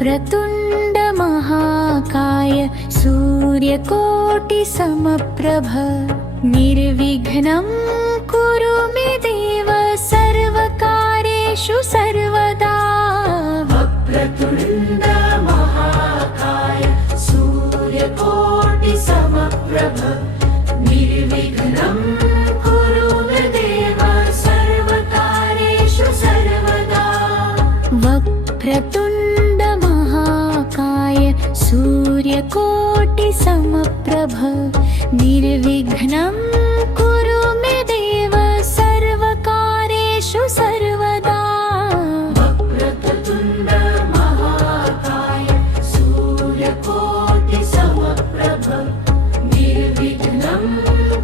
वक्रतुण्ड महाकाय सूर्यकोटिसमप्रभ निर्विघ्नं कुरु मे देव सर्वकार्येषु सर्वदा। वक्रतुण्ड महाकाय सूर्यकोटिसमप्रभ निर्विघ्नं कुरु मे देव सर्वकार्येषु सर्वदा। वक्रतुण्ड महाकाय सूर्यकोटिसमप्रभ निर्विघ्नं कुरु मे देव सर्वकार्येषु सर्वदा। वक्रतुण्ड महाकाय सूर्यकोटिसमप्रभ निर्विघ्नं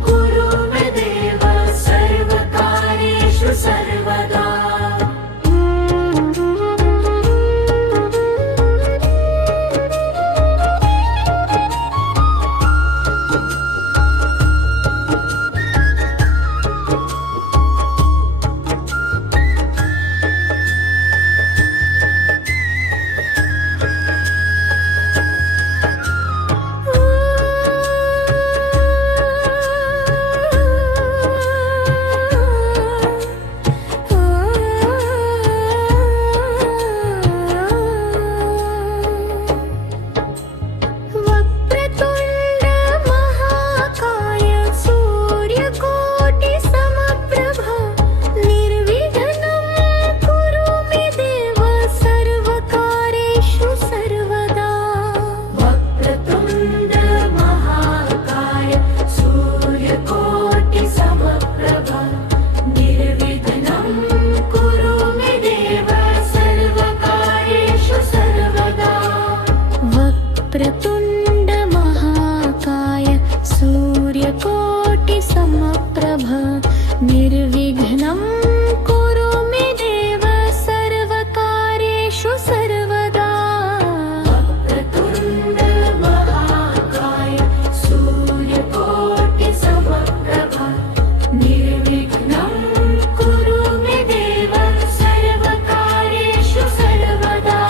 कुरु मे देव सर्वकार्येषु सर्वदा। वक्रतुण्ड महाकाय सूर्यकोटिसमप्रभ निर्विघ्नं कुरु मे देव सर्वकार्येषु सर्वदा। वक्रतुण्ड महाकाय सूर्यकोटिसमप्रभ निर्विघ्नं कुरु मे देव सर्वकार्येषु सर्वदा। वक्रतुण्ड महाकाय सूर्यकोटिसमप्रभ निर्विघ्नं कुरु मे देव सर्वकार्येषु सर्वदा।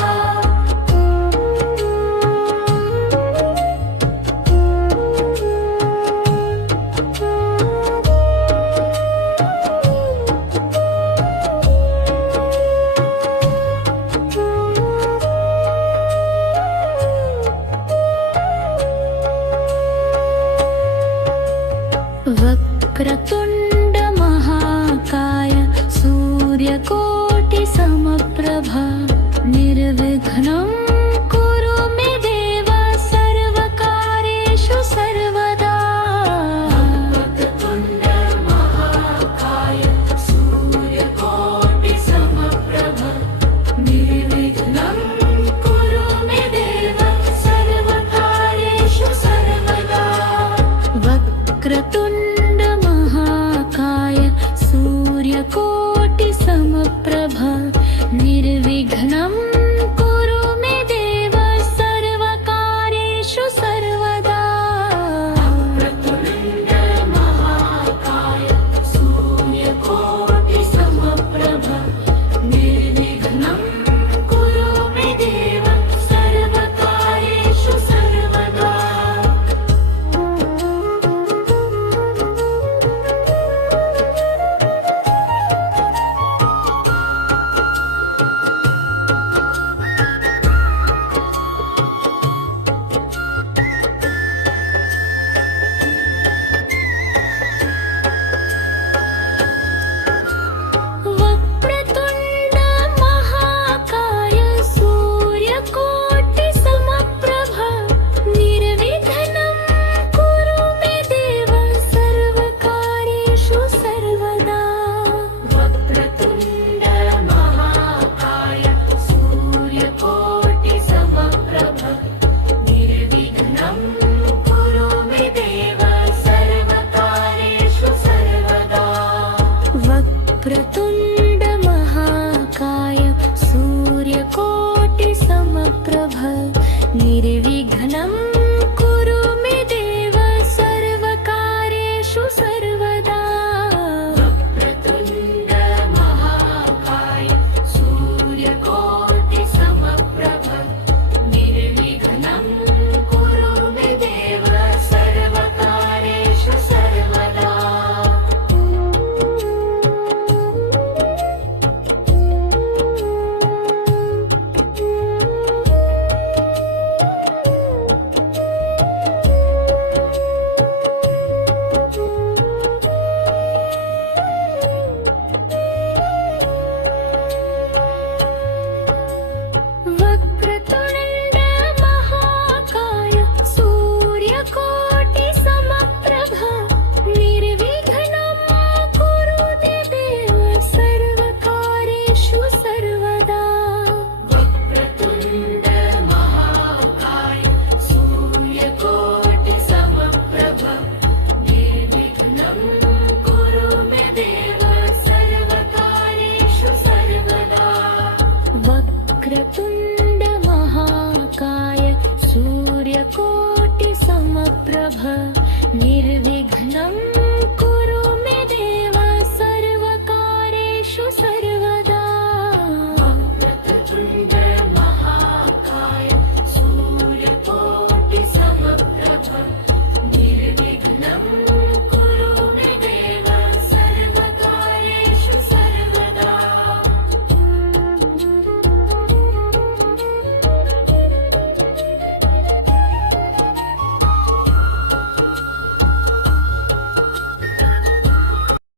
वक्रतुण्ड महाकाय सूर्यकोटिसमप्रभ निर्विघ्नं कुरु मे देव सर्वकार्येषु सर्वदा। वक्रतुण्ड महाकाय सूर्यकोटिसमप्रभ निर्विघ्नं कुरु मे देव सर्वकार्येषु सर्वदा। वक्रतुण्ड महाकाय सूर्यकोटिसमप्रभ निर्विघ्नं कुरु मे देव सर्वकार्येषु सर्वदा। देव